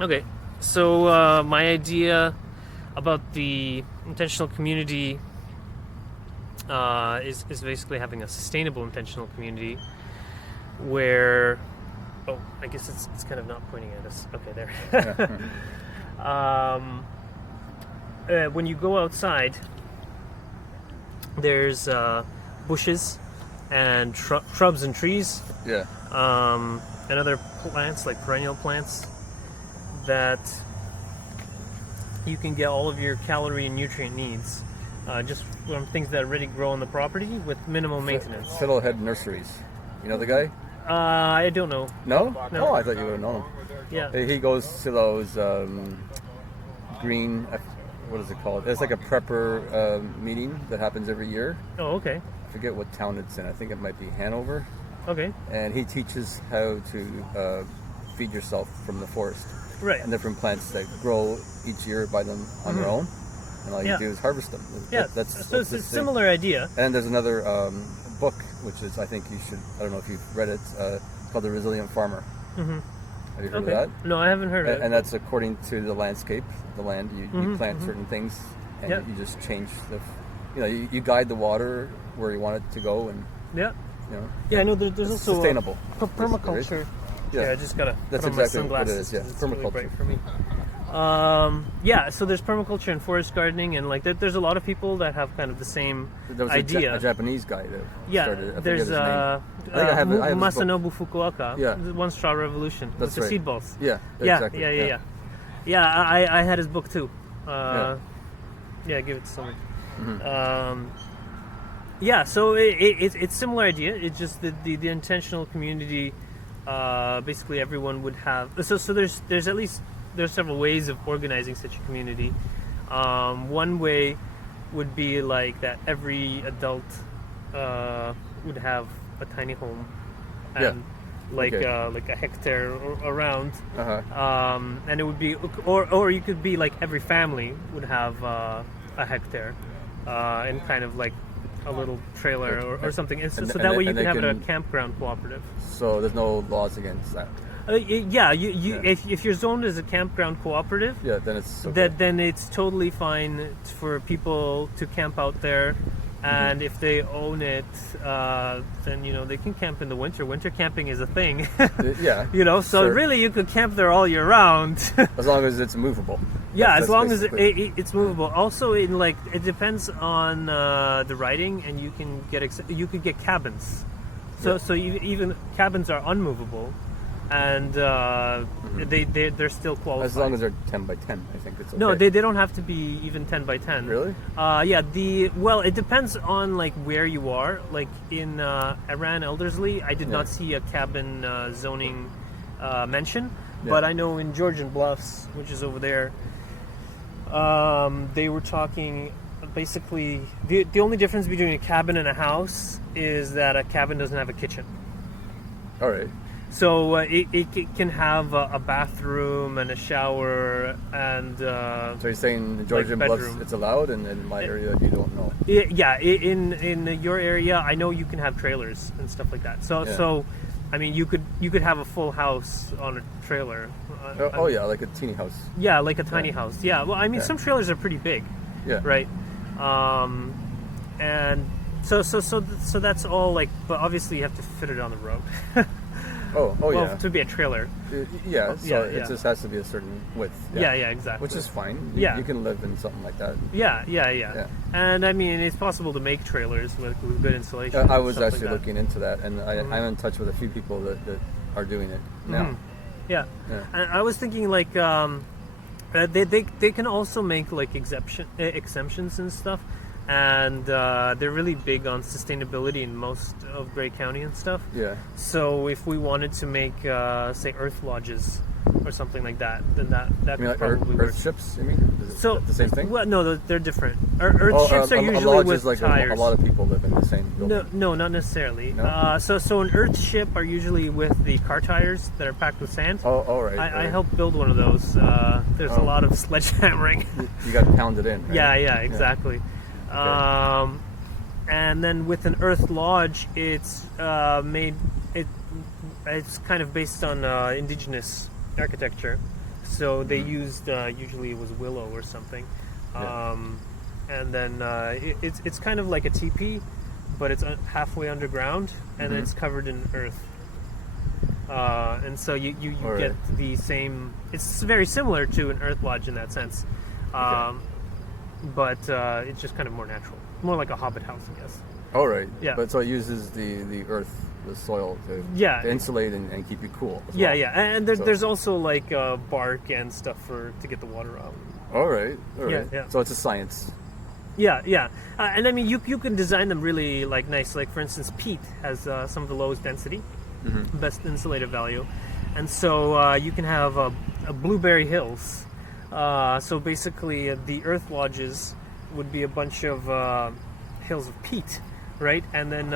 Okay, so my idea about the intentional community is basically having a sustainable intentional community where, oh, I guess it's kind of not pointing at us. Okay, there. When you go outside, there's bushes and shrubs and trees. Yeah. And other plants, like perennial plants, that you can get all of your calorie and nutrient needs just from things that already grow on the property with minimal maintenance. Fiddlehead Nurseries. You know the guy? I don't know. No? No. Oh, I thought you would have known him. Yeah. He goes to those green, what is it called? It's like a prepper meeting that happens every year. Oh, okay. I forget what town it's in. I think it might be Hanover. Okay. And he teaches how to feed yourself from the forest. Right. And different plants that grow each year by them on their own. And all you do is harvest them. Yeah. So it's a similar idea. And there's another book, which is, I think you should, I don't know if you've read it, called The Resilient Farmer. Mm-hmm. Have you heard of that? No, I haven't heard of it. And that's according to the landscape, the land. You plant certain things, and you just change you guide the water where you want it to go, and I know there's also sustainable permaculture. Yeah, I just gotta that's put on exactly my what it sunglasses. is. Yeah, It's permaculture. really bright for me. So there's permaculture and forest gardening, and like there's a lot of people that have kind of the same There was idea. a Japanese guy that started it. I There's forget his name. I have his book. Masanobu Fukuoka. Yeah. The One Straw Revolution. That's with the right. seed balls. Yeah, Yeah, exactly. Yeah, I had his book too. Give it to someone. So it's similar idea. It's just the intentional community. Basically, everyone would have. So there's several ways of organizing such a community. One way would be like that every adult would have a tiny home, and like a hectare around, and it would be, or you could be like every family would have a hectare, and kind of like a little trailer or something. And so that way you can have it a campground cooperative. So there's no laws against that. If you're zoned as a campground cooperative, then it's okay. then it's totally fine for people to camp out there, and if they own it, then they can camp in the winter. Winter camping is a thing. So really you could camp there all year round. As long as it's movable. As long as it's movable. Also, it depends on the writing, and you could get cabins. So even cabins are unmovable. And they're still qualified. As long as they're 10 by 10, I think it's okay. No, they don't have to be even 10 by 10. Really? It depends on like where you are. Like in Iran Elderslie, I did not see a cabin zoning mention, but I know in Georgian Bluffs, which is over there, they were talking. Basically, the only difference between a cabin and a house is that a cabin doesn't have a kitchen. All right. So it can have a bathroom and a shower and. So you're saying in Georgian Bluffs it's allowed, and in my area you don't know. In your area I know you can have trailers and stuff like that. So I mean you could have a full house on a trailer. Like a teeny house. Yeah, like a tiny house. Yeah. Well, I mean some trailers are pretty big. Yeah. Right. And so that's all like, but obviously you have to fit it on the road. To be a trailer. It just has to be a certain width. Yeah, exactly. Which is fine. You can live in something like that. Yeah. And I mean, it's possible to make trailers with good insulation. I was actually looking into that, and I'm in touch with a few people that are doing it now. Yeah. And I was thinking like they can also make like exemptions and stuff. And they're really big on sustainability in most of Grey County and stuff. Yeah. So if we wanted to make, say, earth lodges or something like that, then that could like probably work. Earth ships, you mean? Is that the same thing? Well, no, they're different. Earth ships are usually with like tires. A lot of people live in the same building. No, not necessarily. No? So an earth ship are usually with the car tires that are packed with sand. Oh, all right. I helped build one of those. There's a lot of sledgehammering. You got pounded in, right? Yeah, exactly. Okay. And then with an earth lodge, it's it's kind of based on indigenous architecture. So they used usually it was willow or something, and then it's kind of like a teepee, but it's halfway underground, and then it's covered in earth. And so you get the same. It's very similar to an earth lodge in that sense, but it's just kind of more natural, more like a hobbit house, I guess. Oh, right. Yeah. But so it uses the earth, the soil to insulate and keep you cool. As well. And there's also like bark and stuff to get the water out. All right. Yeah. So it's a science. Yeah. And I mean, you can design them really like nice. Like for instance, peat has some of the lowest density, best insulative value, and so you can have a blueberry hills. So basically, the earth lodges would be a bunch of hills of peat, right? And then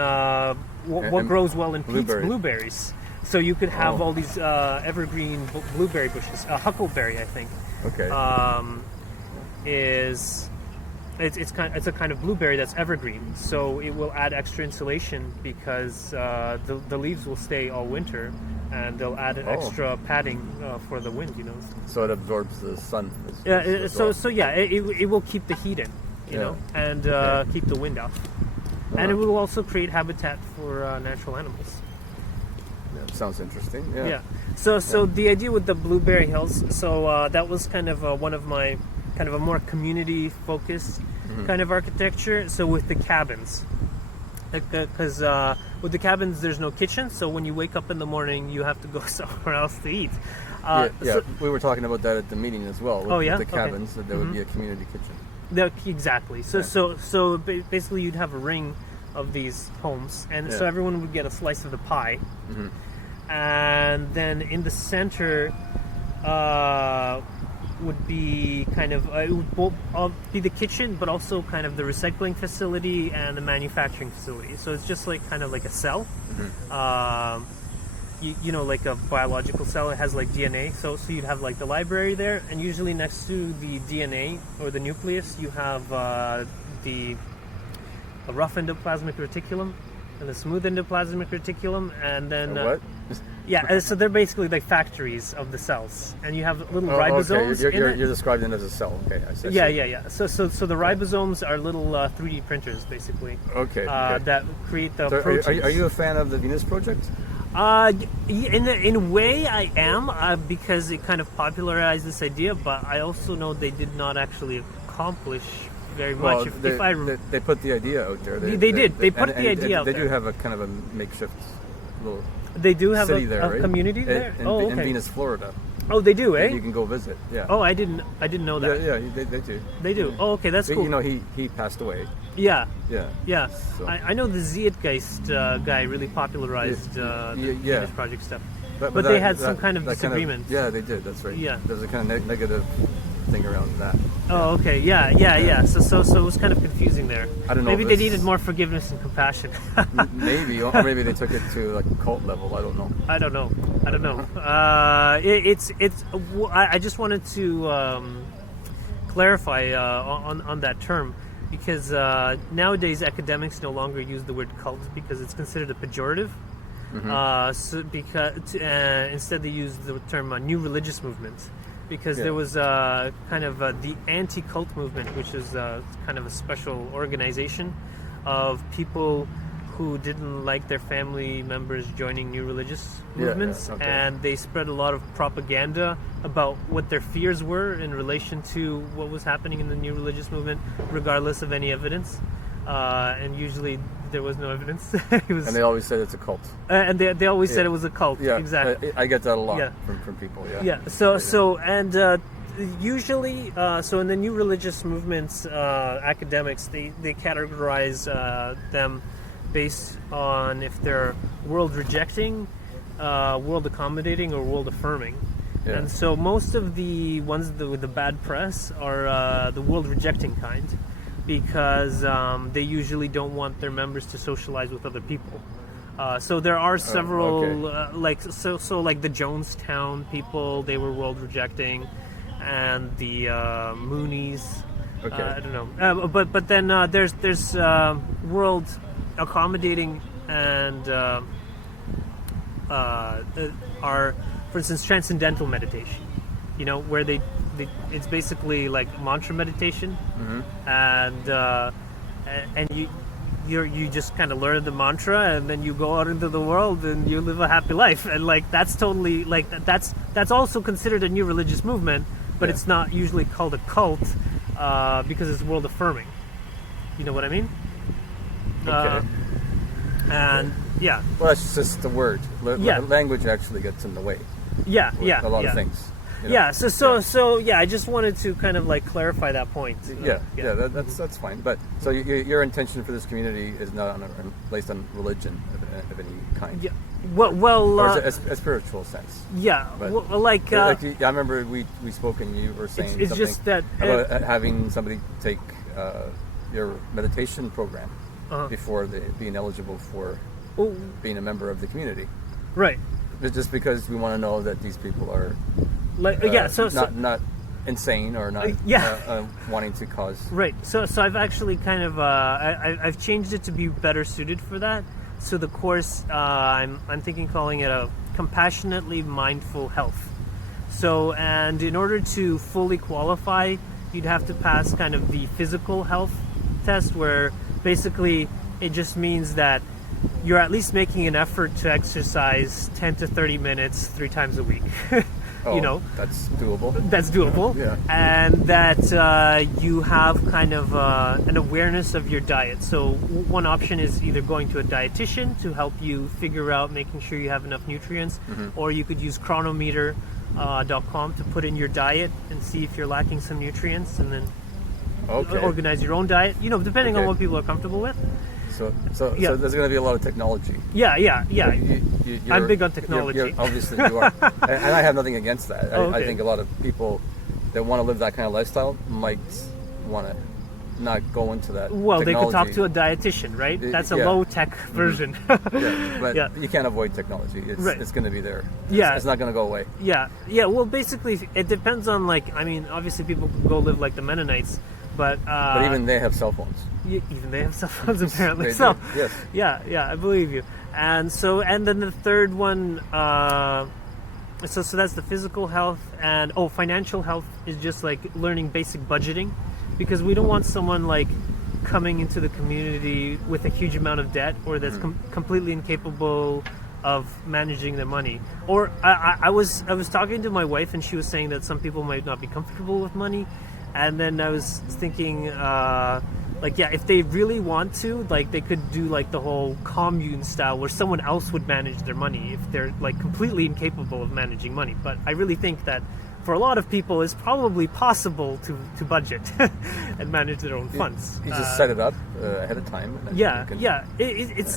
what grows well in peat? Blueberries. So you could have all these evergreen blueberry bushes. Huckleberry, I think. Okay. It's a kind of blueberry that's evergreen, so it will add extra insulation because the leaves will stay all winter, and they'll add an extra padding for the wind. So it absorbs the sun. It will keep the heat in, and keep the wind out, and it will also create habitat for natural animals. Yeah, sounds interesting. Yeah. So the idea with the blueberry hills, that was kind of one of my kind of a more community-focused kind of architecture. So with the cabins, because with the cabins there's no kitchen, so when you wake up in the morning you have to go somewhere else to eat. So, we were talking about that at the meeting as well. With the cabins, that there would be a community kitchen. Exactly. So basically you'd have a ring of these homes, and so everyone would get a slice of the pie, and then in the center would be kind of it would both be the kitchen, but also kind of the recycling facility and the manufacturing facility. So it's just like kind of like a cell, like a biological cell. It has like DNA. So you'd have like the library there, and usually next to the DNA or the nucleus, you have a rough endoplasmic reticulum and the smooth endoplasmic reticulum, and then what? So they're basically like factories of the cells, and you have little ribosomes. Okay. You're describing it as a cell. Okay, I see. Yeah. So the ribosomes are little 3D printers, basically. Okay. That create the so proteins. Are you a fan of the Venus Project? In a way, I am because it kind of popularized this idea, but I also know they did not actually accomplish very much. They put the idea out there. They did. They put the idea out there. They do have a kind of a makeshift little. They do have city a there, right? community there. In Venus, Florida. Oh, they do, eh? You can go visit. Yeah. Oh, I didn't know that. Yeah, they do. They do. Oh, okay, that's cool. He passed away. Yeah. Yeah. So. I know the Zeitgeist guy really popularized the Venus Project stuff. But they had some kind of disagreement. They did. That's right. Yeah. There's a kind of negative thing around that. Oh, okay. Yeah. So it was kind of confusing there. I don't know. Maybe they needed more forgiveness and compassion. Maybe, or maybe they took it to like a cult level. I don't know. I don't know. I just wanted to clarify on that term, because nowadays academics no longer use the word cult because it's considered a pejorative. Instead they use the term new religious movement, because there was kind of the anti-cult movement, which is kind of a special organization of people who didn't like their family members joining new religious movements, and they spread a lot of propaganda about what their fears were in relation to what was happening in the new religious movement, regardless of any evidence. And usually there was no evidence. And they always said it's a cult. And they always said it was a cult. Yeah, exactly. I get that a lot from people. Usually, in the new religious movements, academics they categorize them based on if they're world rejecting, world accommodating, or world affirming. Yeah. And so most of the ones with the bad press are the world rejecting kind, because they usually don't want their members to socialize with other people. So there are several, like the Jonestown people, they were world rejecting, and the Moonies. I don't know, but then there's world accommodating, and are, for instance, transcendental meditation. where they it's basically like mantra meditation, and you just kind of learn the mantra, and then you go out into the world and you live a happy life, and like that's totally like that's also considered a new religious movement, but it's not usually called a cult because it's world affirming. You know what I mean? Okay. And yeah. Well, that's just the word. Language actually gets in the way. Yeah. A lot of things. Yeah. So I just wanted to kind of like clarify that point. That's fine. But so your intention for this community is not based on religion of any kind. Yeah. Well. Or is it a spiritual sense? Yeah. But, I remember we spoke and you were saying it's something just that about having somebody take your meditation program before being eligible for being a member of the community. Right. Just because we want to know that these people are not insane or not wanting to cause. Right. So I've actually kind of I've changed it to be better suited for that. So the course I'm thinking calling it a compassionately mindful health. So, and in order to fully qualify, you'd have to pass kind of the physical health test, where basically it just means that you're at least making an effort to exercise 10 to 30 minutes 3 times a week. That's doable. That's doable. Yeah. And that you have kind of an awareness of your diet. So one option is either going to a dietitian to help you figure out making sure you have enough nutrients, or you could use chronometer.com to put in your diet and see if you're lacking some nutrients, and then organize your own diet, depending on what people are comfortable with. So there's going to be a lot of technology. Yeah. I'm big on technology. Obviously you are. And I have nothing against that. I think a lot of people that want to live that kind of lifestyle might want to not go into that. Well, technology. they could talk to a dietitian, right? That's a low-tech version. But you can't avoid technology. It's going to be there. It's not going to go away. Yeah. Well, basically, it depends on, obviously people can go live like the Mennonites, but even they have cell phones. Even they have cell phones, apparently. Yes. Yeah, I believe you. And then the third one, so that's the physical health, and financial health is just like learning basic budgeting, because we don't want someone like coming into the community with a huge amount of debt, or that's completely incapable of managing their money. Or I was talking to my wife, and she was saying that some people might not be comfortable with money, and then I was thinking, if they really want to, they could do the whole commune style where someone else would manage their money if they're completely incapable of managing money. But I really think that for a lot of people, it's probably possible to budget and manage their own funds. You just set it up ahead of time. And It's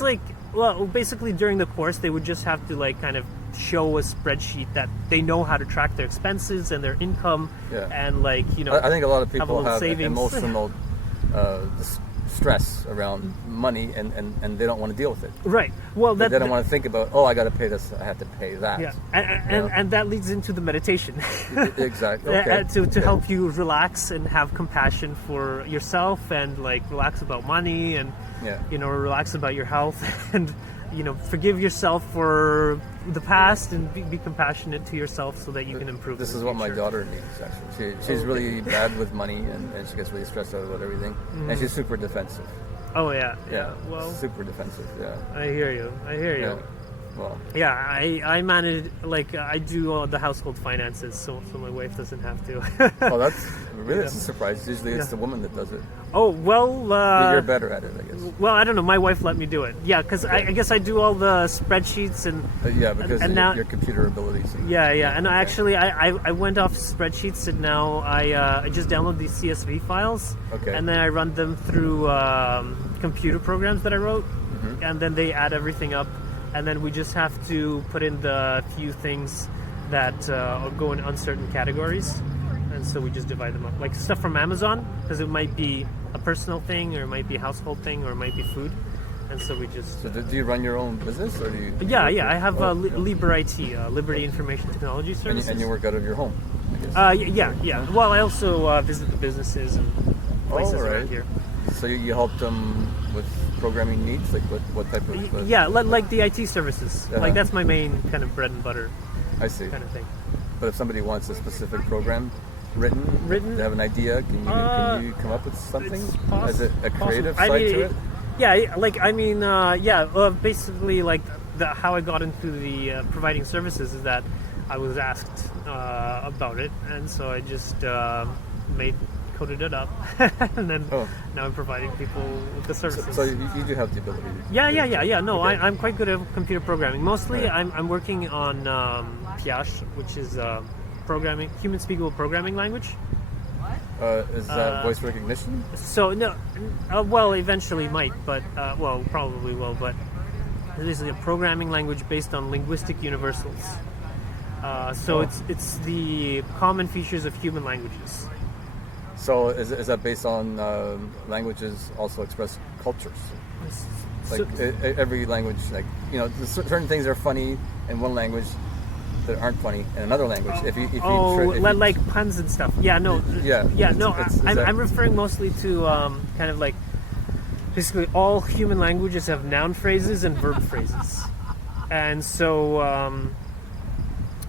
basically during the course, they would just have to kind of show a spreadsheet that they know how to track their expenses and their income, and I think a lot of people have emotional stress around money, and they don't want to deal with it. Right. Well, they don't want to think about, I got to pay this, I have to pay that. Yeah, and that leads into the meditation. Exactly. Okay. To help you relax and have compassion for yourself, and relax about money, and relax about your health, and forgive yourself for the past, and be compassionate to yourself so that you can improve. This is what my daughter needs, actually. She's really bad with money, and she gets really stressed out about everything, and she's super defensive. Oh yeah. Well, super defensive. Yeah. I hear you. Yeah. Well. Yeah, I manage, I do all the household finances, so my wife doesn't have to. That's a surprise. Usually it's the woman that does it. Oh, well... you're better at it, I guess. Well, I don't know. My wife let me do it. Yeah, because I guess I do all the spreadsheets and... because of your computer abilities. And I went off spreadsheets, and now I just download these CSV files. Okay. And then I run them through computer programs that I wrote, and then they add everything up. And then we just have to put in the few things that go in uncertain categories. And so we just divide them up. Like stuff from Amazon, because it might be a personal thing, or it might be a household thing, or it might be food. And so we just... So do you run your own business, or do you... Yeah. I have Liber IT, Liberty Information Technology Services. And you work out of your home, I guess? Yeah. Well, I also visit the businesses and places around here. So you help them with programming needs? Like what type of... like the IT services. That's my main kind of bread and butter. I see. Kind of thing. But if somebody wants a specific program written, they have an idea. Can you come up with something as a creative side to it? Yeah, basically, like how I got into the providing services is that I was asked about it, and so I just coded it up, and then now I'm providing people with the services. So you do have the ability. Yeah. No, okay. I'm quite good at computer programming. Mostly, right. I'm working on PIASH, which is human speakable programming language. Is that voice recognition? So no, well, eventually might, but probably will. But this is a programming language based on linguistic universals. It's the common features of human languages. So is that based on languages also express cultures? Like every language, like certain things are funny in one language that aren't funny in another language. Like puns and stuff. Yeah, no. Yeah. No, I'm referring mostly to kind of like basically all human languages have noun phrases and verb phrases, and so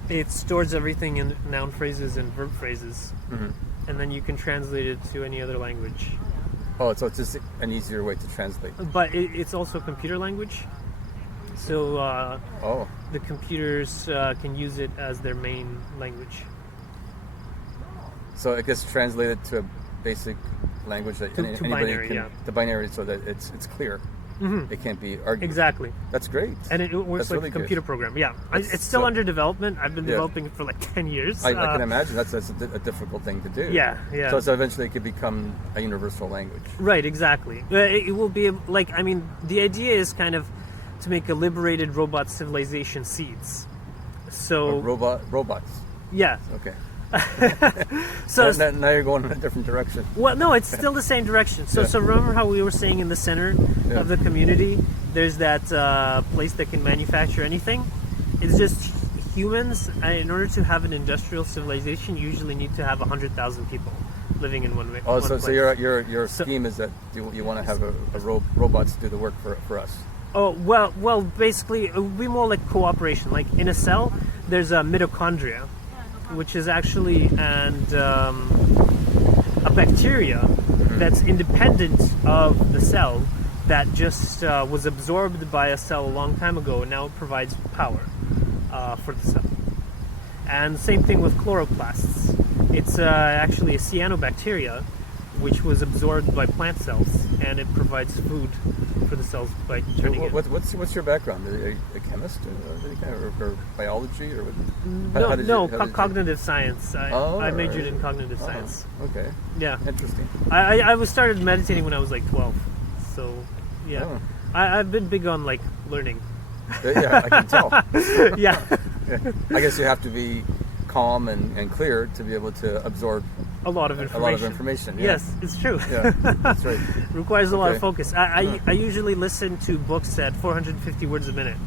it stores everything in noun phrases and verb phrases, and then you can translate it to any other language. Oh, so it's just an easier way to translate. But it's also computer language. So the computers can use it as their main language. So it gets translated to a basic language that anybody binary, can, to binary, so that it's clear. Mm-hmm. It can't be argued. Exactly. That's great. And it works like a computer program. Yeah, it's still under development. I've been developing it for like 10 years. I can imagine that's a difficult thing to do. Yeah. So eventually it could become a universal language. Right, exactly. It will be the idea is kind of to make a liberated robot civilization seeds. So robots. Yeah. Okay. So now you're going in a different direction. Well, no, it's still the same direction. So remember how we were saying in the center of the community, there's that place that can manufacture anything. It's just humans. In order to have an industrial civilization, you usually need to have 100,000 people living in one place. Oh, so your scheme is that you want to have robots do the work for us. Oh, well, basically, it would be more like cooperation. Like in a cell, there's a mitochondria, which is actually a bacteria that's independent of the cell that just was absorbed by a cell a long time ago, and now it provides power for the cell. And same thing with chloroplasts. It's actually a cyanobacteria, which was absorbed by plant cells, and it provides food for the cells by turning it. What's your background? Are you a chemist or biology or what? Cognitive science. I majored in cognitive science. Okay. Yeah. Interesting. I started meditating when I was like 12, so yeah. Oh. I've been big on like learning. Yeah, I can tell. Yeah. I guess you have to be calm and clear to be able to absorb a lot of information. Yeah. Yes, it's true. Yeah, that's right. Requires a lot of focus. I usually listen to books at 450 words a minute,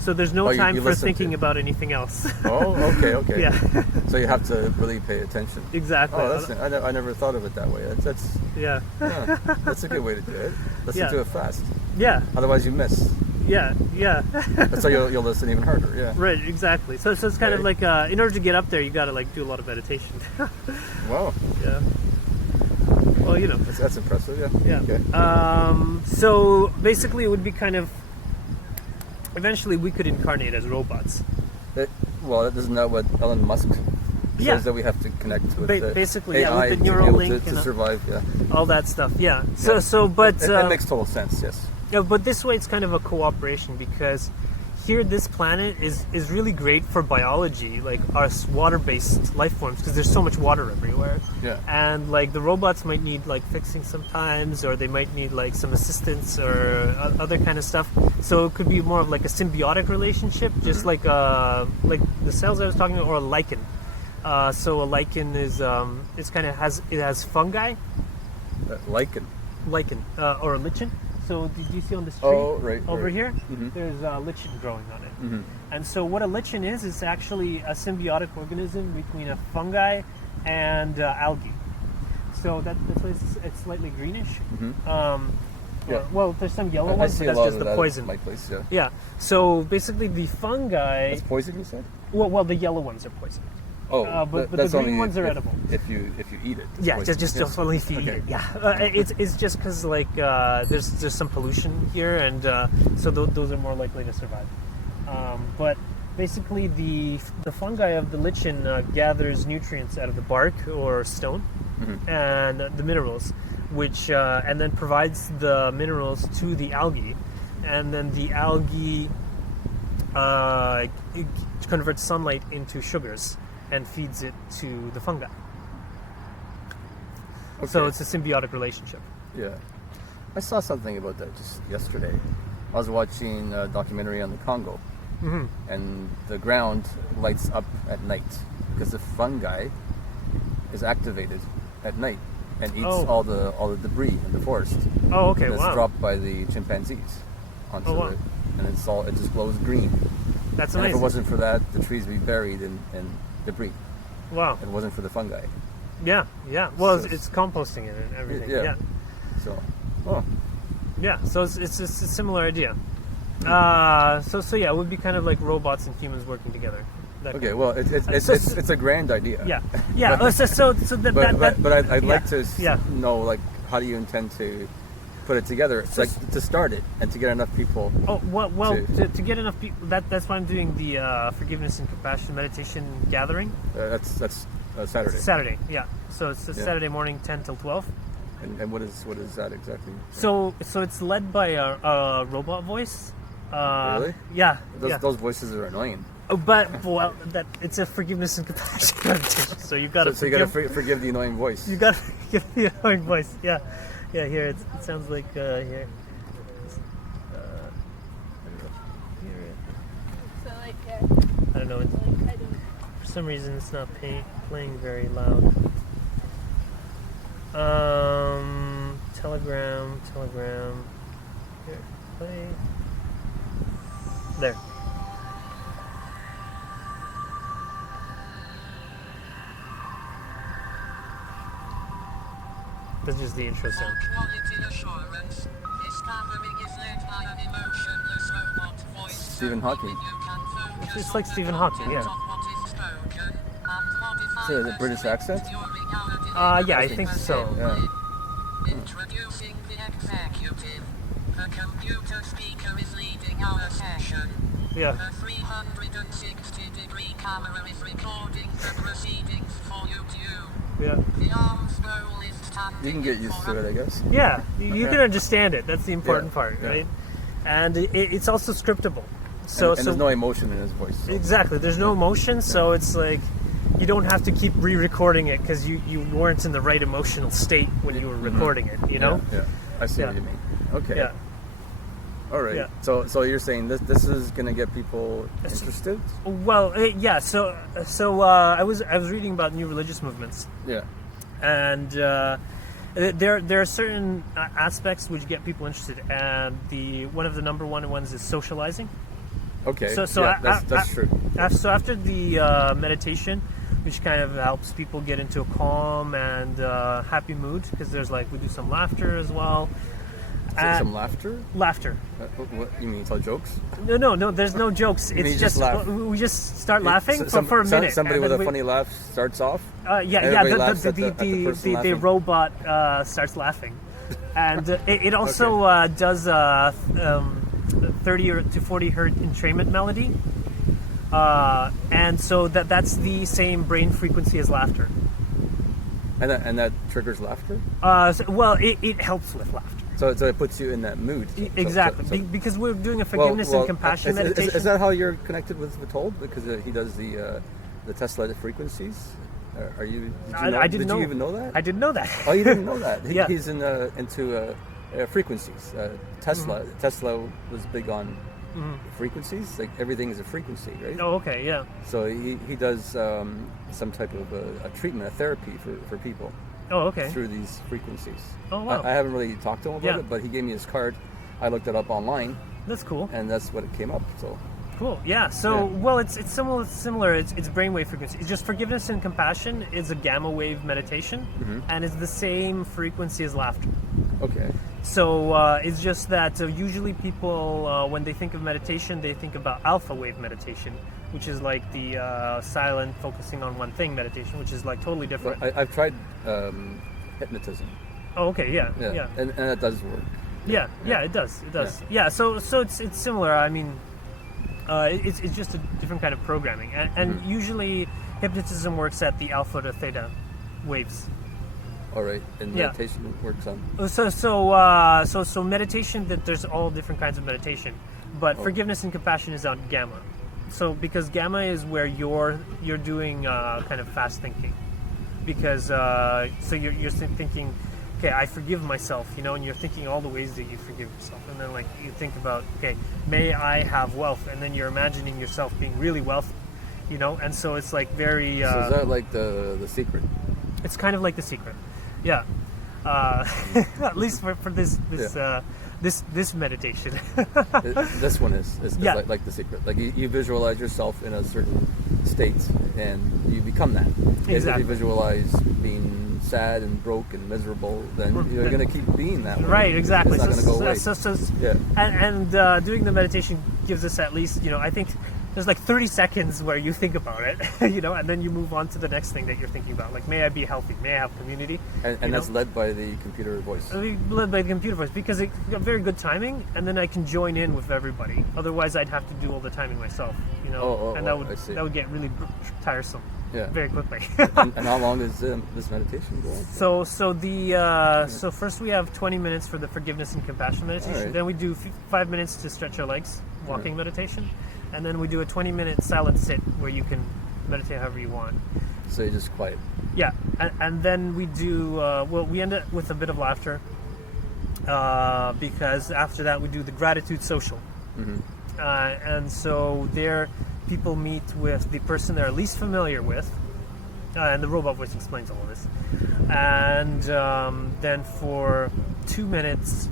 so there's no time for thinking about anything else. Oh, okay. Yeah. So you have to really pay attention. Exactly. Oh, I never thought of it that way. That's that's a good way to do it. Listen to it fast. Yeah. Otherwise you miss. Yeah. So you'll listen even harder. Yeah. Right. Exactly. So it's kind of like in order to get up there, you got to like do a lot of meditation. Wow. Yeah. Well, that's impressive. Yeah. Okay. So basically, it would be kind of eventually we could incarnate as robots. Isn't that what Elon Musk says, that we have to connect with basically AI with the neural link to survive? Yeah. All that stuff. Yeah. But it makes total sense. Yes. Yeah, but this way it's kind of a cooperation, because here this planet is really great for biology, like our water-based life forms, because there's so much water everywhere. Yeah. And like the robots might need like fixing sometimes, or they might need like some assistance or other kind of stuff. So it could be more of like a symbiotic relationship, just like the cells I was talking about, or a lichen. So a lichen is it has fungi. Lichen or a lichen. So did you see on this tree over here? Mm-hmm. There's a lichen growing on it. Mm-hmm. And so what a lichen is actually a symbiotic organism between a fungi and algae. So that's why it's slightly greenish. Mm-hmm. There's some yellow ones, but that's just the poison. At my place, yeah. Yeah. So basically the fungi... That's poison, you said? Well, the yellow ones are poison. Oh, but the that's green only ones are if, edible. if you eat it. Yeah, Poison. just only if you eat it. Yeah, it's just because like there's some pollution here, and so those are more likely to survive. But basically, the fungi of the lichen gathers nutrients out of the bark or stone, and the minerals, which and then provides the minerals to the algae, and then the algae it converts sunlight into sugars and feeds it to the fungi. Okay. So it's a symbiotic relationship. Yeah. I saw something about that just yesterday. I was watching a documentary on the Congo, and the ground lights up at night because the fungi is activated at night and eats all the debris in the forest. Oh, okay, That's wow. dropped by the chimpanzees onto it, and it just glows green. That's And amazing. if it wasn't for that, the trees would be buried in debris. Wow. If it wasn't for the fungi. Yeah, yeah. Well, So it's composting it and everything. Yeah. So, oh, Yeah, so it's a similar idea. So yeah, it would be kind of like robots and humans working together. That okay. kind Well, it's a grand idea. of- yeah. But I'd like to yeah. know, like, how do you intend to put it together? It's like to start it and to get enough people. Oh well, to get enough people. That's why I'm doing the forgiveness and compassion meditation gathering. That's Saturday. Saturday, yeah. So it's Yeah. Saturday morning, 10 till 12. And what is that exactly? So it's led by a robot voice. Really? Yeah. Those voices are annoying. But well, that it's a forgiveness and compassion meditation. So you got to So you got to forgive the annoying voice. You got to forgive the annoying voice. Yeah. Here it sounds like here. So like, I don't know. like I don't. For some reason, it's not playing very loud. Telegram. Here, play. There. That's just the intro sound. Quality assurance. This gathering is led by an emotionless robot voice. Stephen Hawking. It's like Stephen Hawking, yeah. So is it British accent? Yeah, I think so. Yeah. Introducing the executive. The computer speaker is leading our session. Yeah. The 360-degree camera is recording the proceedings for YouTube. Yeah. The arms roll is standing. You can get used to it, I guess. Yeah, you can understand it. That's the important part, yeah. right? And it's also scriptable. And there's no emotion in his voice. So. Exactly. There's no emotion, so it's like you don't have to keep re-recording it because you weren't in the right emotional state when you were recording it. You know? Yeah. I see Yeah. what you mean. Okay. Yeah. All right. Yeah. So you're saying this is gonna get people interested? Well, yeah. So I was reading about new religious movements, Yeah. and there are certain aspects which get people interested, and one of the number one ones is socializing. Okay. So yeah, that's true. So after the meditation, which kind of helps people get into a calm and happy mood, because we do some laughter as well. Some laughter? Laughter. What you mean? Tell jokes? No. There's no jokes. You It's just laugh. we just start laughing So for a minute. Somebody and with then a funny laugh starts off. The Everybody laughs at the person the laughing? robot starts laughing, and it also does 30 to 40 hertz entrainment melody, and so that's the same brain frequency as laughter. And that triggers laughter. It helps with laughter. So it puts you in that mood. Exactly, because we're doing a forgiveness and compassion meditation. Is that how you're connected with Vitold? Because he does the Tesla frequencies. Are you? Did you even know that? I didn't know that. Oh, you didn't know that? Yeah. He's into frequencies. Tesla. Mm-hmm. Tesla was big on frequencies. Like everything is a frequency, right? Oh, okay, yeah. So he does some type of a treatment, a therapy for people. Oh, okay. Through these frequencies. Oh, wow. I haven't really talked to him about Yeah. it, but he gave me his card. I looked it up online, That's cool. and that's what it came up. So Cool. Yeah. So, Yeah. well, it's similar. It's brainwave frequency. It's just forgiveness and compassion is a gamma wave meditation, and it's the same frequency as laughter. okay. So it's just that usually people, when they think of meditation, they think about alpha wave meditation, which is like the silent, focusing on one thing meditation, which is like totally different. Well, I've tried hypnotism. Oh, okay, yeah. And it does work. Yeah, it does. It does. Yeah, so it's similar. I mean, it's just a different kind of programming, and usually hypnotism works at the alpha to theta waves. All right, and meditation works on. So meditation. That there's all different kinds of meditation, but forgiveness and compassion is on gamma. So because gamma is where you're doing kind of fast thinking, because so you're thinking, okay, I forgive myself, and you're thinking all the ways that you forgive yourself, and then like you think about, okay, may I have wealth, and then you're imagining yourself being really wealthy, and so it's like very. So is that like the secret? It's kind of like The Secret, yeah. At least for this meditation. This one is like The Secret. Like you visualize yourself in a certain state, and you become that. Exactly. If you visualize being sad and broke and miserable, then you're going to keep being that way. Right, exactly. It's not going to go away. And doing the meditation gives us at least, I think there's like 30 seconds where you think about it, and then you move on to the next thing that you're thinking about. Like, may I be healthy? May I have community? And that's led by the computer voice. Led by the computer voice, because it got very good timing, and then I can join in with everybody. Otherwise, I'd have to do all the timing myself, and that would get really tiresome. Yeah. Very quickly. and how long is this meditation go on? So first we have 20 minutes for the forgiveness and compassion meditation. Right. Then we do 5 minutes to stretch our legs, walking meditation, and then we do a 20-minute silent sit where you can meditate however you want. So you're just quiet. Yeah, and then we do. We end up with a bit of laughter because after that we do the gratitude social, and so there. People meet with the person they're least familiar with, and the robot voice explains all of this. And then for 2 minutes,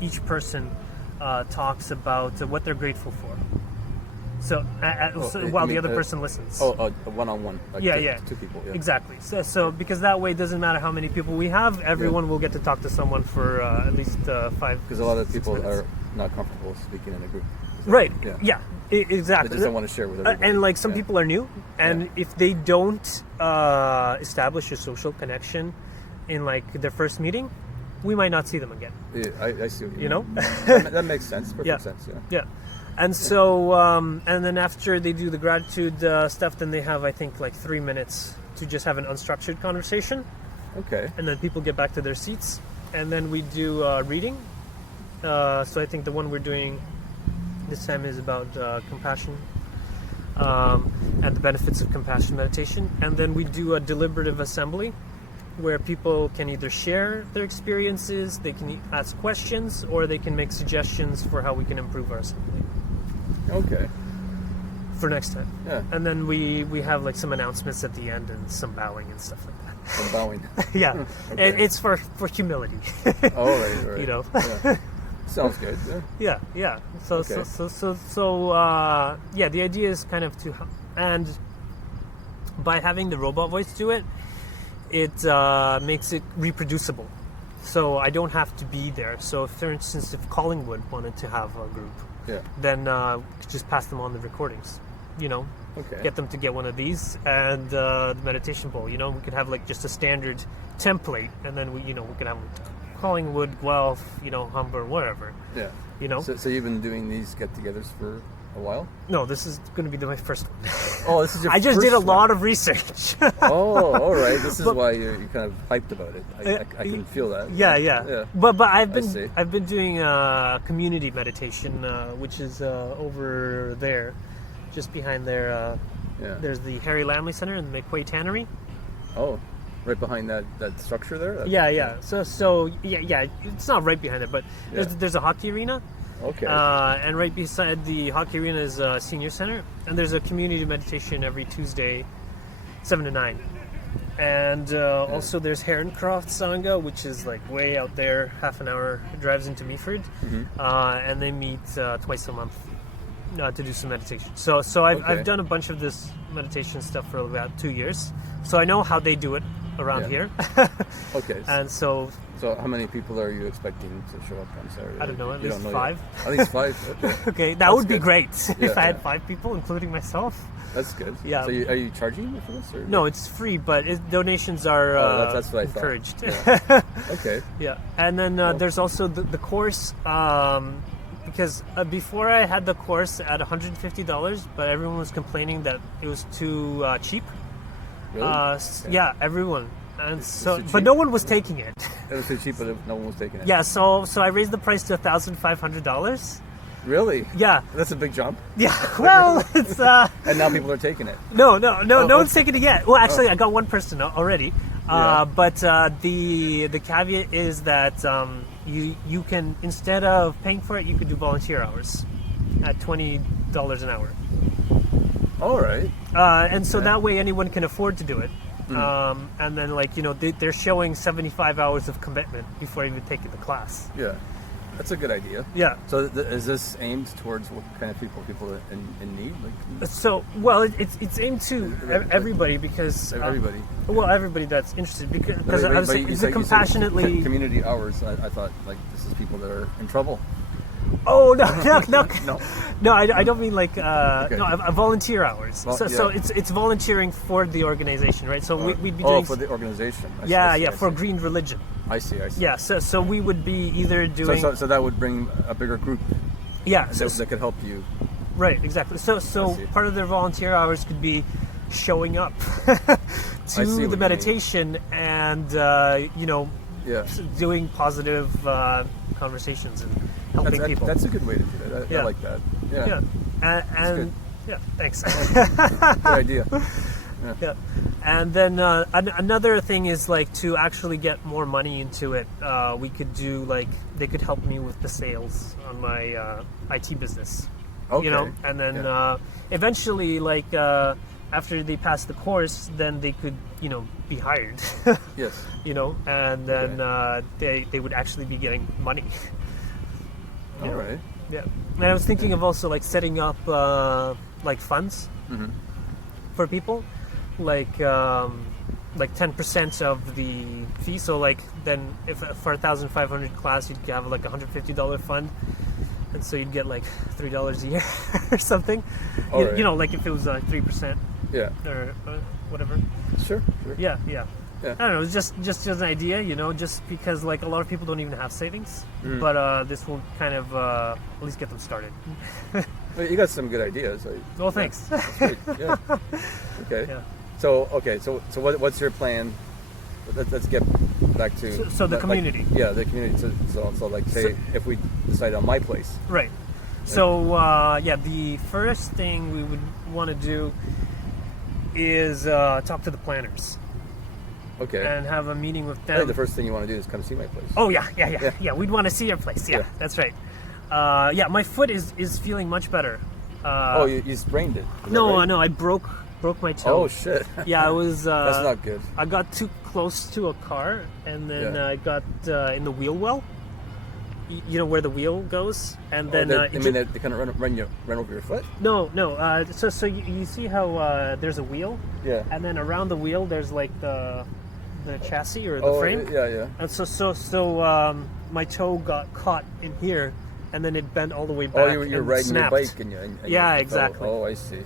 each person talks about what they're grateful for. So, while the other person listens. One-on-one. Like two people. Yeah. Exactly. So because that way it doesn't matter how many people we have, everyone will get to talk to someone for at least 5. Because a lot of people are not comfortable speaking in a group. Right. Yeah. Exactly. They just don't want to share with everybody. And like some people are new, and if they don't establish a social connection in like their first meeting, we might not see them again. Yeah, I see what you know. That makes sense. Perfect sense. Yeah. And so, and then after they do the gratitude stuff, then they have, I think, like 3 minutes to just have an unstructured conversation. Okay. And then people get back to their seats, and then we do reading. So I think the one we're doing this time is about compassion and the benefits of compassion meditation. And then we do a deliberative assembly where people can either share their experiences, they can ask questions, or they can make suggestions for how we can improve our assembly. Okay. For next time. Yeah. And then we have like some announcements at the end and some bowing and stuff like that. Some bowing. Yeah. Okay. It's for humility. All right. You know. Yeah. Sounds good. Yeah. So Okay. the idea is kind of and by having the robot voice do it, it makes it reproducible. So I don't have to be there. So if, for instance, if Collingwood wanted to have a group, then just pass them on the recordings, Okay. Get them to get one of these and the meditation bowl. We could have like just a standard template, and then we could have Collingwood, Guelph, Humber, whatever. Yeah. So you've been doing these get-togethers for a while? No, this is going to be my first one. Oh, this is your I just did a lot of research. Oh, all right. This is why you're kind of hyped about it. I can feel that. Yeah. But I've been doing community meditation, which is over there, just behind there. There's the Harry Lamley Center and the McQuay Tannery. Oh, right behind that structure there. Yeah. So it's not right behind it, but there's a hockey arena. Okay. And right beside the hockey arena is a senior center, and there's a community meditation every Tuesday, 7 to 9. And also there's Heroncroft Sangha, which is like way out there, half an hour drives into Meaford, and they meet twice a month to do some meditation. So I've done a bunch of this meditation stuff for about 2 years, so I know how they do it. around Yeah. here. Okay. And so So how many people are you expecting to show up on Saturday? I don't know, at You least don't know 5. yet. At least 5. Okay. Okay, that That's would be good. great Yeah, if I had yeah. 5 people, including myself. That's good. Yeah. So are you charging for this? Or? No, it's free, but donations are that's what I thought. encouraged. Yeah. Okay. Yeah, and then there's also the course, because before I had the course at $150, but everyone was complaining that it was too cheap. Really? Okay. Yeah, everyone, and so too but cheap? no one was taking it. It was too cheap, but no one was taking it. Yeah, so I raised the price to $1,500. Really? Yeah, That's a big jump. yeah. Well, it's And now people are taking it. no okay. one's taking it yet. Well, actually, I got one person already. Yeah. But the caveat is that you can, instead of paying for it, you can do volunteer hours at $20 an hour. All right. And so that way anyone can afford to do it. And then, like, they're showing 75 hours of commitment before even taking the class. Yeah. That's a good idea. Yeah. So is this aimed towards what kind of people are in need? Like So, well, it's aimed to everybody because everybody. Well, everybody that's interested because But I was you it's said- a you said compassionately. community hours. I thought like this is people that are in trouble. Oh no No. no! I don't mean like Okay. no, volunteer hours. Well, So yeah. it's volunteering for the organization, right? So we'd be doing for the organization. I see, yeah I see, I for see. Green Religion. I see. Yeah, so we would be either doing So that would bring a bigger group yeah so, that could help you. right exactly. So see. part of their volunteer hours could be showing up see what to you the mean. meditation and Yeah. doing positive conversations and helping people. That's a good way to do it. I Yeah. like that. Yeah. Yeah, and good. yeah, thanks. Good idea. Yeah, and then another thing is like to actually get more money into it. We could do like they could help me with the sales on my IT business. Okay. And then Yeah. eventually, like after they pass the course, then they could be hired. Yes. And then they would actually be getting money. All right. Yeah, and I was thinking of also like setting up like funds for people, like 10% of the fee. So like then if for 1,500 class, you'd have like $150 fund, and so you'd get like $3 a year or something. All right. Like if it was 3% Yeah. or whatever. Sure. Yeah. Yeah. I don't know. It's just an idea, just because like a lot of people don't even have savings, Mm. but this will kind of at least get them started. Well, you got some good ideas. Well, thanks. That's great. Yeah. Okay. Yeah. So what's your plan? Let's get back to So the like, community. Yeah, the community. So like say if we decide on my place. Right. So the first thing we would want to do is talk to the planners Okay. and have a meeting with I them. think the first thing you want to do is come see my place. Oh yeah. We'd want to see your place. Yeah, Yeah. that's right. My foot is feeling much better. You sprained it. Is that No, right? no, I broke my toe. Oh shit. Yeah, I was. That's not good. I got too close to a car, and then Yeah. I got in the wheel well. Where the wheel goes, and then they kind of run over your foot. no. So you see how there's a wheel, Yeah. and then around the wheel there's like the chassis or the frame. Yeah. And so my toe got caught in here, and then it bent all the way back. Oh, you're and riding snapped. your bike and you. Yeah, you exactly. Oh, I see.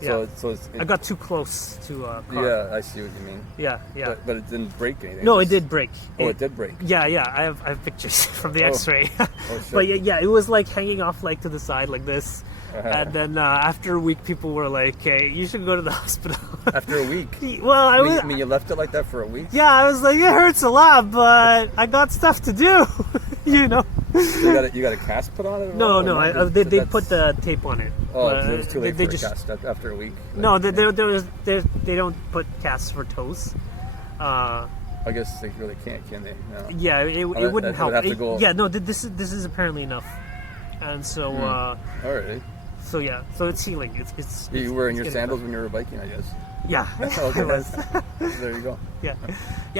Yeah. So it's, I got too close to a car. Yeah, I see what you mean. Yeah. But it didn't break anything. No, it just- did break. Oh, it did break. Yeah. I have pictures from the Oh. X-ray. Oh, shit. But yeah, it was like hanging off like to the side like this, Uh-huh. and then after a week, people were like, "Hey, you should go to the hospital." After a week. Well, I mean, you left it like that for a week. yeah, I was like, it hurts a lot, but I got stuff to do, So you got a cast put on it? Or No, what? no, Or they that's- put the tape on it. Oh, but it was too late they for just a cast after a week. no, they don't put casts for toes. I guess they really can't, can they? No. Yeah, it that- wouldn't that help. would have to go- Yeah, no, this is apparently enough, and so All right. so yeah, so it's healing. It's You were in your getting sandals better. when you were biking, I guess. Yeah, Okay. I was. There you go. Yeah.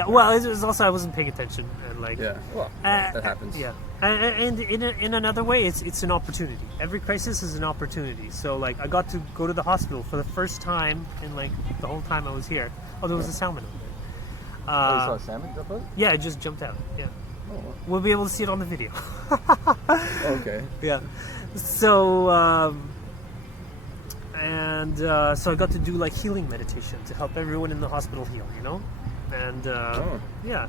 Well, it was also I wasn't paying attention and like. Yeah. Well, Uh, that happens. Yeah, and in another way, it's an opportunity. Every crisis is an opportunity. So like, I got to go to the hospital for the first time in like the whole time I was here. Oh, there was a salmon over there. You saw a salmon jump out? Yeah, it just jumped out. Yeah. Oh, wow. We'll be able to see it on the video. Okay. Yeah. So, so I got to do like healing meditation to help everyone in the hospital heal, you know? And, yeah.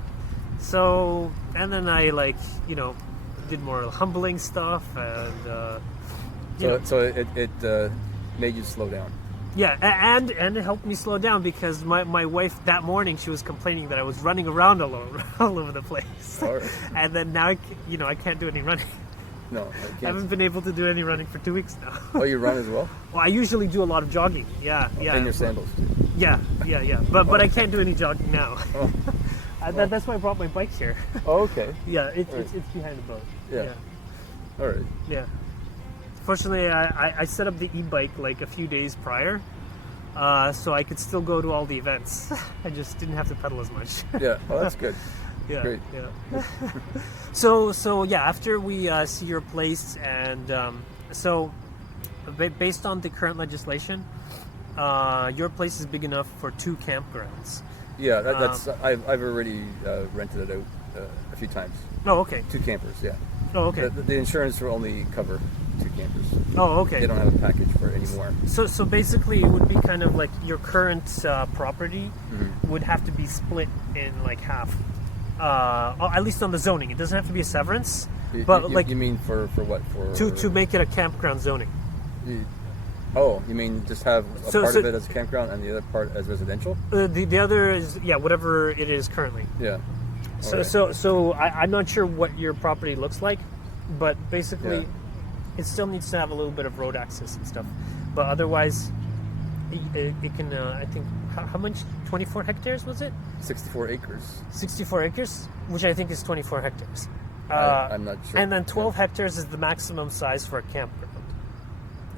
So, and then I did more humbling stuff and, So it made you slow down. yeah, and it helped me slow down because my wife that morning, she was complaining that I was running around all over the place. All right. And then now I can't do any running. No, I I can't. haven't been able to do any running for 2 weeks now. Oh, you run as well? Well, I usually do a lot of jogging. Yeah. In your sandals. Yeah. But I can't do any jogging now. Oh. That's why I brought my bike here. Oh, okay. Yeah, it's Right. behind the boat. Yeah. All right. Yeah. Fortunately, I set up the e-bike like a few days prior, so I could still go to all the events. I just didn't have to pedal as much. Yeah. Oh, that's good. Yeah. Great. Yeah. So yeah, after we see your place, and based on the current legislation, your place is big enough for 2 campgrounds. Yeah, that's I've already rented it out a few times. Oh, okay. 2 campers. Yeah. Oh, okay. The insurance will only cover 2 campers. Oh, okay. They don't have a package for it anymore. So basically, it would be kind of like your current property Mm-hmm. would have to be split in like half, at least on the zoning. It doesn't have to be a severance, but You mean for what? For to make it a campground zoning. You mean just have a part of it as a campground and the other part as residential? The other is whatever it is currently. Yeah. So I'm not sure what your property looks like, but basically, it still needs to have a little bit of road access and stuff. But otherwise, it can. I think how much? 24 hectares was it? 64 acres. 64 acres, which I think is 24 hectares. I'm not sure. And then 12 hectares is the maximum size for a campground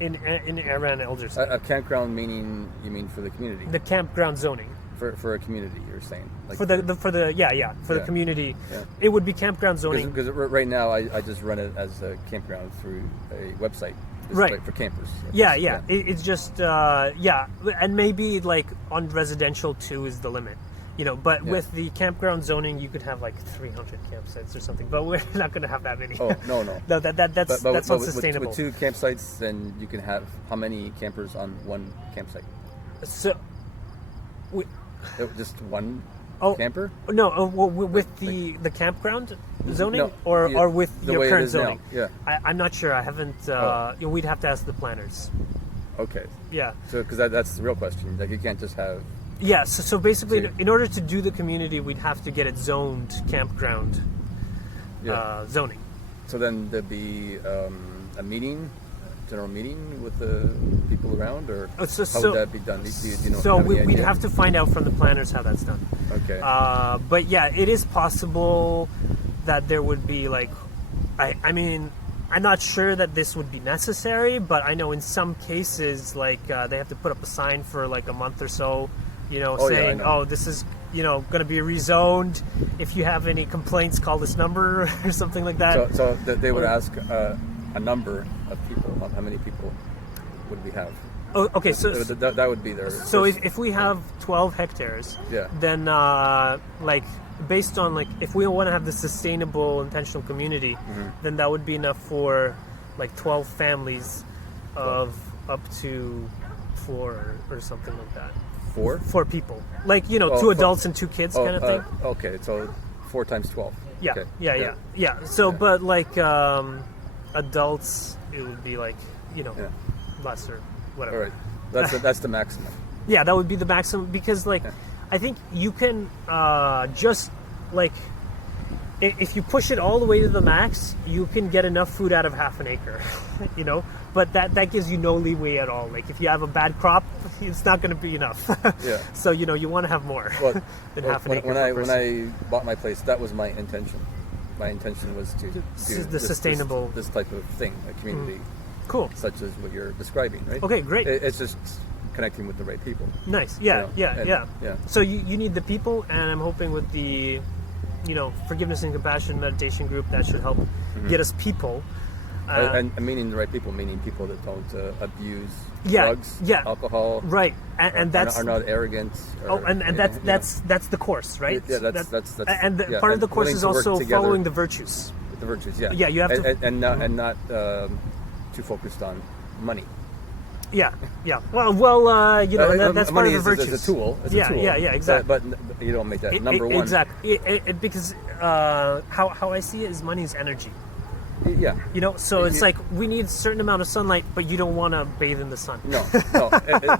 in Aran Elderson. A campground meaning you mean for the community? The campground zoning. For a community, you're saying? Like For the community, Yeah. it would be campground zoning. Because right now I just run it as a campground through a website. It's Right. like for campers. Yeah. It's just and maybe like on residential too is the limit, But with the campground zoning, you could have like 300 campsites or something. But we're not going to have that many. Oh no. No, that's But unsustainable. With 2 campsites, then you can have how many campers on one campsite? So, Just one Oh, camper? No, with the campground zoning No, or with the your way it current is now, zoning? yeah. I'm not sure. I haven't. We'd have to ask the planners. Okay. Yeah. So because that's the real question. Like you can't just have. Yeah. So basically, So- in order to do the community, we'd have to get it zoned campground zoning. So then there'd be a general meeting with the people around, or how would that be done? Do you know? So have any we'd idea? have to find out from the planners how that's done. Okay. But yeah, it is possible that there would be like, I mean, I'm not sure that this would be necessary, but I know in some cases like they have to put up a sign for like a month or so, saying, I know. this is going to be rezoned. If you have any complaints, call this number or something like that. So they would ask a number of people. How many people would we have? Oh, okay, so that would be their. So first- if we have 12 hectares, Yeah. then like based on like if we want to have the sustainable intentional community, Mm-hmm. then that would be enough for like 12 families of up to 4 or something like that. 4? 4 people, like 2 Oh, adults and 2 kids kind of thing. Okay, so 4 times 12. Yeah, Okay. yeah. So, but like adults, it would be like less or whatever. All right, that's the maximum. Yeah, that would be the maximum because, like, I think you can just like if you push it all the way to the max, you can get enough food out of half an acre, But that gives you no leeway at all. Like if you have a bad crop, it's not going to be enough. Yeah. So you want to have more than half an acre. When per person. I bought my place, that was my intention. My intention was to do the sustainable this type of thing, a community Cool. such as what you're describing, right? Okay, great. It's just connecting with the right people. Nice. Yeah. Yeah. So you need the people, and I'm hoping with the, forgiveness and compassion meditation group that should help get us people. And meaning the right people, meaning people that don't abuse Yeah, drugs, yeah. alcohol, Right, and that's are not arrogant. that's the course, right? Yeah, that's and part of the course willing is to work also together following the virtues. with the virtues. Yeah, Yeah, you have to- and not too focused on money. Yeah. Well, that's part money of the virtues. is a tool. It's yeah, a tool. yeah, exactly. But you don't make that number one. Exactly, because how I see it is money is energy. Yeah. So it's like we need a certain amount of sunlight, but you don't want to bathe in the sun. No.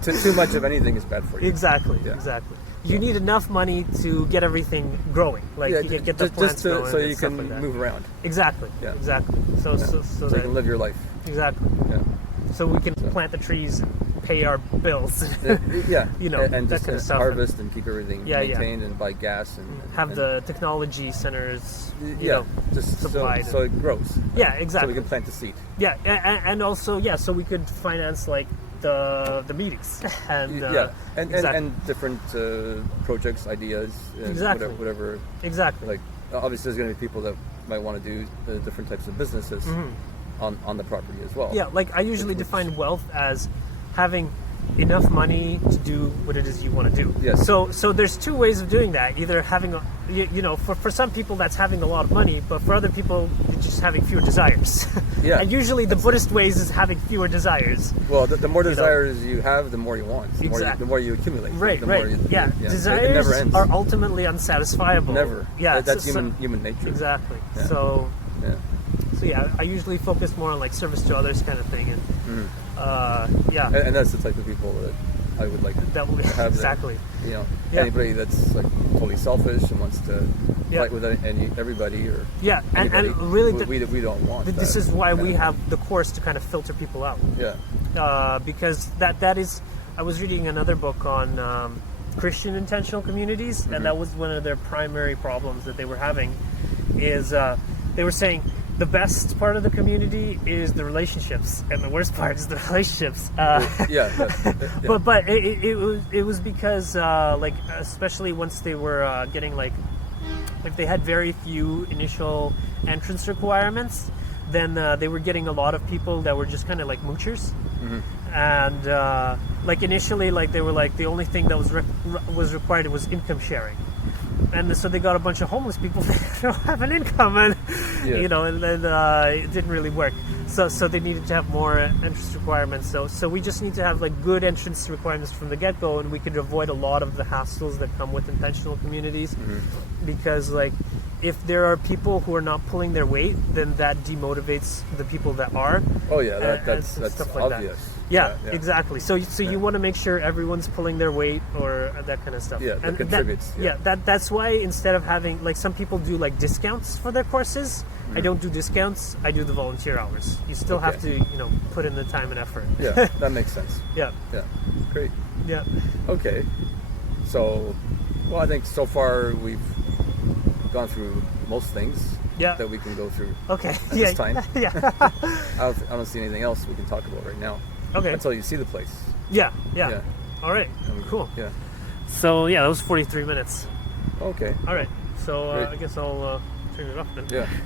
Too much of anything is bad for you. Exactly. Yeah. Exactly. You need enough money to get everything growing, like you get the plants going, so and you stuff can like that. move around. Exactly. Yeah. Exactly. So So that, you can live your life. exactly. Yeah. So we can plant the trees and pay our bills. Yeah. that and just kind of stuff. harvest and keep everything Yeah, yeah. maintained and buy gas and Have and, the technology centers, just supplied. so it grows. Yeah, So exactly. we can plant the seed. Yeah, and also so we could finance like the meetings and exactly. and different projects, ideas, Exactly. whatever. Exactly. Like obviously, there's going to be people that might want to do different types of businesses on the property as well. Yeah, like I usually define wealth as having enough money to do what it is you want to do. Yes. So there's two ways of doing that. Either having for some people that's having a lot of money, but for other people it's just having fewer desires. Yeah. And usually the Buddhist ways is having fewer desires. Well, the more desires you have, the more you want. Exactly. The more you accumulate. Right, the right. More you, Yeah. It Desires never ends. are ultimately unsatisfiable. Never. Yeah. That's so- human nature. Exactly. Yeah. So Yeah. I usually focus more on like service to others kind of thing, and And that's the type of people that I would like to that would have. exactly. There. Yeah. Anybody that's like totally selfish and wants to Yeah. fight with everybody or Yeah, and anybody, really, we don't want. this that is why kind we of- have the course to kind of filter people out. Yeah. Because that is, I was reading another book on Christian intentional communities, and that was one of their primary problems that they were having. Is they were saying the best part of the community is the relationships, and the worst part is the relationships. Yeah. But it was because like especially once they were getting like if they had very few initial entrance requirements, then they were getting a lot of people that were just kind of like moochers. And like initially, like they were like the only thing that was required was income sharing, and so they got a bunch of homeless people that don't have an income, and and then it didn't really work. So they needed to have more entrance requirements. So we just need to have like good entrance requirements from the get-go, and we could avoid a lot of the hassles that come with intentional communities, because like if there are people who are not pulling their weight, then that demotivates the people that are. Oh yeah, that's stuff like that. obvious. Yeah, exactly. So you want to make sure everyone's pulling their weight or that kind of stuff. Yeah, that contributes. That's why instead of having like some people do like discounts for their courses, I don't do discounts. I do the volunteer hours. You still have to put in the time and effort. Yeah, that makes sense. Yeah. Yeah, great. Yeah. Okay, so I think so far we've gone through most things that we can go through. Okay. At this time. Yeah. I don't see anything else we can talk about right now. Okay. Until you see the place. Yeah. Yeah. All right. Cool. Yeah. So that was 43 minutes. Okay. All right. So Great. I guess I'll turn it off then. Yeah.